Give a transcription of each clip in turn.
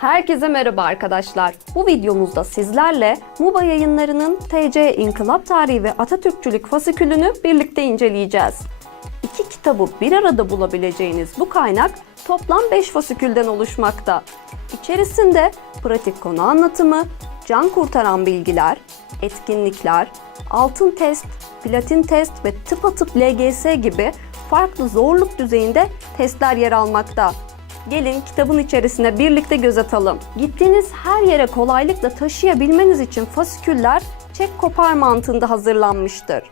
Herkese merhaba arkadaşlar. Bu videomuzda sizlerle MUBA yayınlarının TC İnkılap Tarihi ve Atatürkçülük fasikülünü birlikte inceleyeceğiz. İki kitabı bir arada bulabileceğiniz bu kaynak toplam 5 fasikülden oluşmakta. İçerisinde pratik konu anlatımı, can kurtaran bilgiler, etkinlikler, altın test, platin test ve tıpatıp LGS gibi farklı zorluk düzeyinde testler yer almakta. Gelin kitabın içerisine birlikte göz atalım. Gittiğiniz her yere kolaylıkla taşıyabilmeniz için fasiküller çek kopar mantığında hazırlanmıştır.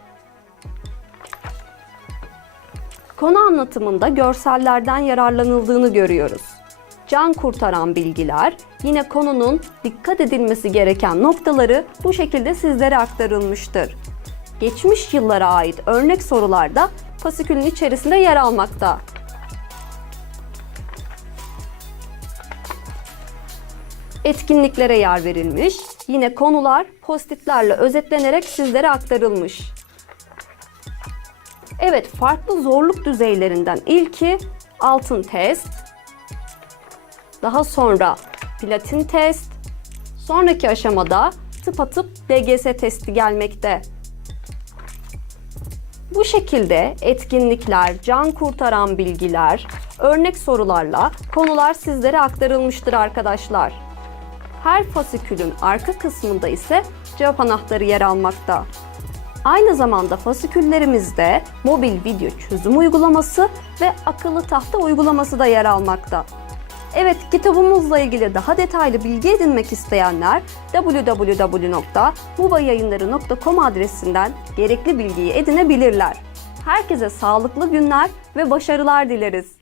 Konu anlatımında görsellerden yararlanıldığını görüyoruz. Can kurtaran bilgiler, yine konunun dikkat edilmesi gereken noktaları bu şekilde sizlere aktarılmıştır. Geçmiş yıllara ait örnek sorular da fasikülün içerisinde yer almakta. Etkinliklere yer verilmiş, yine konular postitlerle özetlenerek sizlere aktarılmış. Evet, farklı zorluk düzeylerinden ilki altın test, daha sonra platin test, sonraki aşamada tıpatıp DGS testi gelmekte. Bu şekilde etkinlikler, can kurtaran bilgiler, örnek sorularla konular sizlere aktarılmıştır arkadaşlar. Her fasikülün arka kısmında ise cevap anahtarı yer almakta. Aynı zamanda fasiküllerimizde mobil video çözüm uygulaması ve akıllı tahta uygulaması da yer almakta. Evet, kitabımızla ilgili daha detaylı bilgi edinmek isteyenler www.mubayayınları.com adresinden gerekli bilgiyi edinebilirler. Herkese sağlıklı günler ve başarılar dileriz.